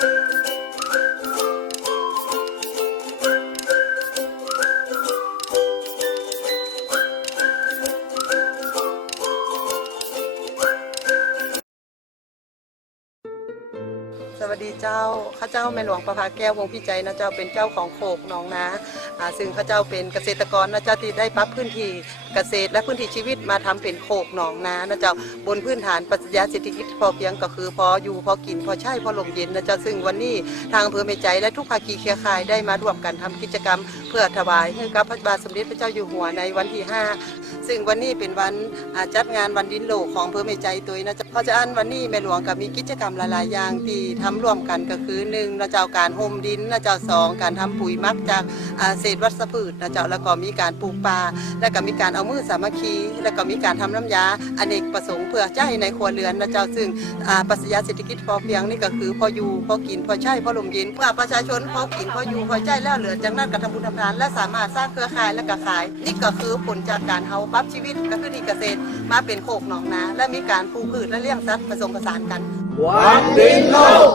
Bye. สวัสดีเจ้าข้าเจ้าแม่หลวงประภาแก้ววงพิจัยนะเจ้าเป็นเจ้าของโขกหนองนาซึ่งข้าเจ้าเป็นเกษตรกรนะเจ้าที่ได้ปรับพื้นที่เกษตรและพื้นที่ชีวิตมาทำเป็นโขกหนองนานะเจ้าบนพื้นฐานปรัชญาเศรษฐกิจพอเพียงก็คือพออยู่พอกินพอใช้พอลมเย็นนะเจ้าซึ่งวันนี้ทางอำเภอเมใจและทุกภาคีเครือข่ายได้มาร่วมกันทำกิจกรรม เพื่อถวายให้กับพระบาทสมเด็จพระเจ้าอยู่หัวในวันที่ 5 ซึ่งวันนี้เป็นวันจัดงานวันดินโลกของอำเภอเมใจตัวนะเจ้าเพราะฉะนั้นวันนี้แม่หลวงก็มีกิจกรรมหลายๆอย่างที่ทำร่วมกันก็คือหนึ่งนะเจ้าการห่มดินนะเจ้าสองการทำปุ๋ยมักจากเศษวัชพืชนะเจ้าแล้วก็มีการปลูกป่าแล้วก็มีการเอามือสามัคคี แล้วก็มีการทำน้ำยาอเนกประสงค์เพื่อใช้ในครัวเรือนนะเจ้าซึ่งปรัชญาเศรษฐกิจพอเพียงนี่ก็คือพออยู่พอกินพอใช้พอลมเย็นเพื่อประชาชนพอกินพออยู่พอใช้แล้วเหลือจากนั้นก็ทำบุญทำทานและสามารถสร้างเครือข่ายและก็ขาย นี่ก็คือผลจากการเฮาปรับชีวิตก็คือที่เกษตรมาเป็นโคกหนองนาและมีการปลูกพืชและเลี้ยงสัตว์ผสมผสานกัน วันดินโลก